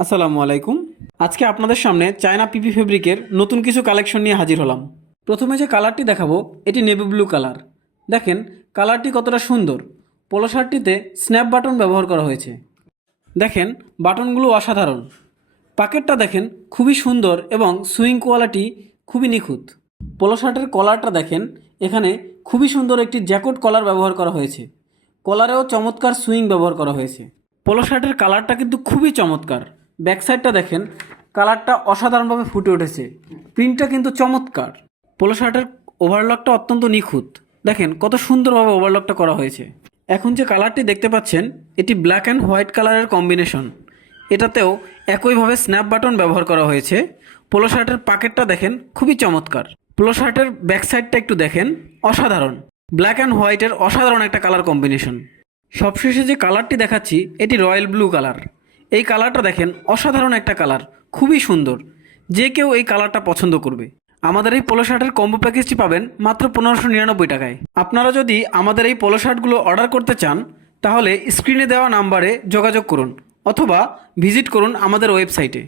আসসালামু আলাইকুম। আজকে আপনাদের সামনে চায়না পিপি ফেব্রিকের নতুন কিছু কালেকশন নিয়ে হাজির হলাম। প্রথমে যে কালারটি দেখাবো এটি নেভি ব্লু কালার। দেখেন কালারটি কতটা সুন্দর। পোলো শার্টটিতে স্ন্যাপ বাটন ব্যবহার করা হয়েছে। দেখেন বাটনগুলো অসাধারণ। পকেটটা দেখেন খুবই সুন্দর এবং সুইং কোয়ালিটি খুবই নিখুঁত। পোলো শার্টের কলারটা দেখেন, এখানে খুবই সুন্দর একটি জ্যাকেট কলার ব্যবহার করা হয়েছে। কলারেও চমৎকার সুইং ব্যবহার করা হয়েছে। পোলো শার্টের কালারটা কিন্তু খুবই চমৎকার। ব্যাক সাইডটা দেখেন, কালারটা অসাধারণভাবে ফুটে উঠেছে। প্রিন্টটা কিন্তু চমৎকার। পোলো শার্টের ওভারলকটা অত্যন্ত নিখুঁত। দেখেন কত সুন্দরভাবে ওভারলকটা করা হয়েছে। এখন যে কালারটি দেখতে পাচ্ছেন এটি ব্ল্যাক অ্যান্ড হোয়াইট কালারের কম্বিনেশন। এটাতেও একইভাবে স্ন্যাপ বাটন ব্যবহার করা হয়েছে। পোলো শার্টের পকেটটা দেখেন খুবই চমৎকার। পোলো শার্টের ব্যাক সাইডটা একটু দেখেন, অসাধারণ। ব্ল্যাক অ্যান্ড হোয়াইটের অসাধারণ একটা কালার কম্বিনেশন। সবশেষে যে কালারটি দেখাচ্ছি এটি রয়্যাল ব্লু কালার। এই কালারটা দেখেন অসাধারণ একটা কালার, খুবই সুন্দর। যে কেউ এই কালারটা পছন্দ করবে। আমাদের এই পোলো শার্টের কম্বো প্যাকেজটি পাবেন মাত্র 1599 টাকায়। আপনারা যদি আমাদের এই পোলো শার্টগুলো অর্ডার করতে চান তাহলে স্ক্রিনে দেওয়া নাম্বারে যোগাযোগ করুন অথবা ভিজিট করুন আমাদের ওয়েবসাইটে।